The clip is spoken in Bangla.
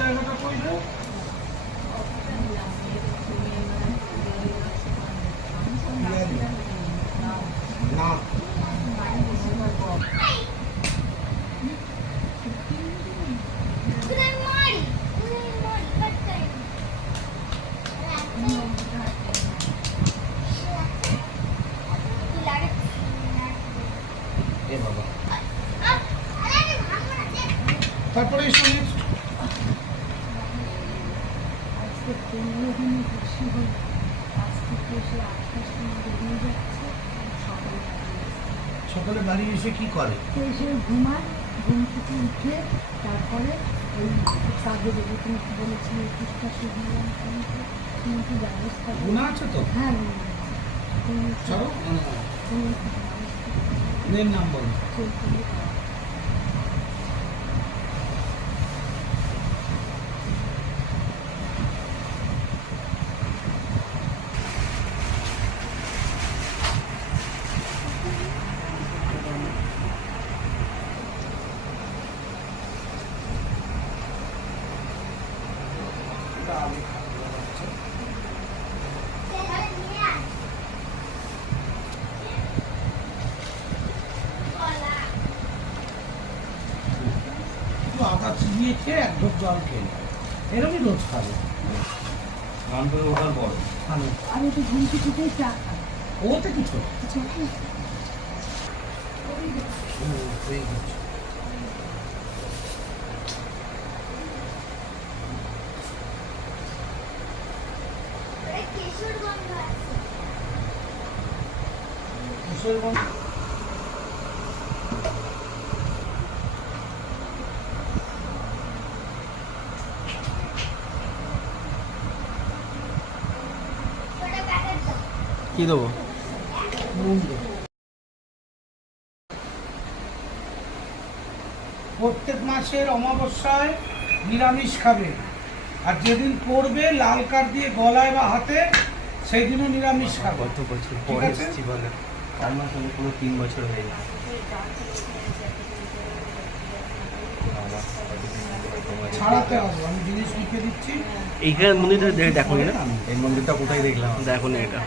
জায়গাটা কইলে না তারপরে এই সঙ্গীত সকালে বাড়ি এসে কি করে? এসে ঘুমায়, ঘুম থেকে উঠে তারপরে ওই কাজে দেবো তুমি কি বলেছিলে পুষ্টা সুবিধা কিন্তু ব্যবস্থা গুণা আছে তো? হ্যাঁ চলো মেয়ের নাম বলো। আদা চিবিয়ে খেয়ে এক ঢোক জল খেয়ে এরকমই রোজ খাবে। গান করে ওঠার পর আমি তো ঘুম থেকে উঠেই চা খাই। ওতে কিছু কিশোরগঞ্জ কি দেবো? প্রত্যেক মাসের অমাবস্যায় নিরামিষ খাবে, আর যেদিন পড়বে লাল কার্ড দিয়ে গলায় বা হাতে সেই দিনও নিরামিষ খাবে। কত বছর পরে এসেছি বলে, আমার সঙ্গে পুরো 3 বছর হয়ে গেছে। ছাড়াতে হবে, আমি জিনিস লিখে দিচ্ছি। এইখানে মন্দিরটা দেখো না, এই মন্দিরটা কোথায় দেখলাম, দেখো না এটা।